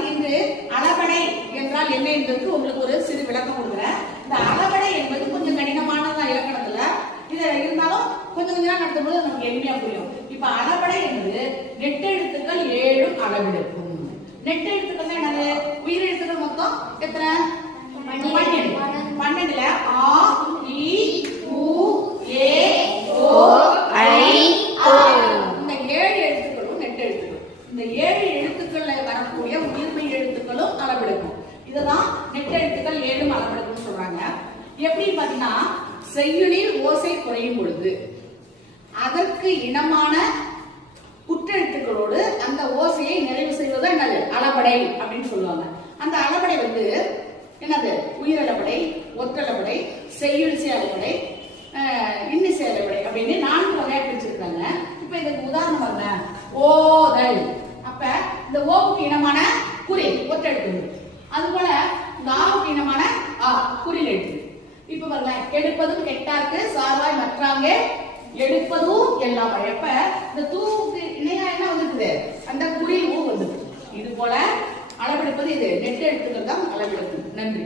அதாவது இன்று அளபடை என்றால் என்ன என்பதற்கு உங்களுக்கு ஒரு சிறு விளக்கம் கொடுக்குறேன். இந்த அளபடை என்பது கொஞ்சம் கடினமானதான் இலக்கணத்துல? இது இருந்தாலும் கொஞ்சம் கொஞ்சம் நேரம் நடத்தும் போது நமக்கு எளிமையா புரியும். இப்ப அளபடை என்பது நெட்டெழுத்துக்கள் ஏழும் அளவெடுக்கும். நெட்டெழுத்துக்கள் என்னது? உயிரெழுத்துக்கள் மொத்தம் எத்தனை? பன்னெண்டு. பன்னெண்டுல ஆ இ உ ஏ ஓ ஐ ஓ இந்த ஏழு எழுத்துக்களும் நெட்டு எழுத்துக்கள் இந்த ஏழு எழுத்துக்கள்ல வரக்கூடிய உயிர்மை எழுத்துக்களும் அளவெடுக்கும் இதுதான் நெட்ட எழுத்துக்கள் ஏழும் அளவெடுக்கும் சொல்றாங்க. எப்படி பாத்தீங்கன்னா செய்யுளில் ஓசை குறையும் பொழுது அதற்கு இனமான குற்றெழுத்துக்களோடு அந்த ஓசையை நிறைவு செய்வது என்னது? அளபடை அப்படின்னு சொல்லுவாங்க. அந்த அளபடை வந்து என்னது? உயிரளபடை ஒற்றளபடை செய்யுளிசை அளபடை இன்னிசை அளபடை அப்படின்னு நான்கு வகையாக பிரிச்சிருக்காங்க. இப்ப இதுக்கு உதாரணம் பாருங்க. ஓதல் அப்ப இந்த ஓவுக்கு இனமான குறி ஒற்றெழுத்து அது போல இனமான ஆ குறில் எழுத்து இப்ப பாருங்க எடுப்பதும் கெட்டாருக்கு சார்வாய் மற்றாங்க. எடுப்பதும் எல்லாம். எப்ப? இந்த தூவுக்கு இணையா என்ன வந்துருக்குது? அந்த குறி ஊ வந்துருக்கு இது போல அளவெடுப்பது இது. நெட்டு எழுத்துக்கள் தான் அளவெடுக்கும். நன்றி.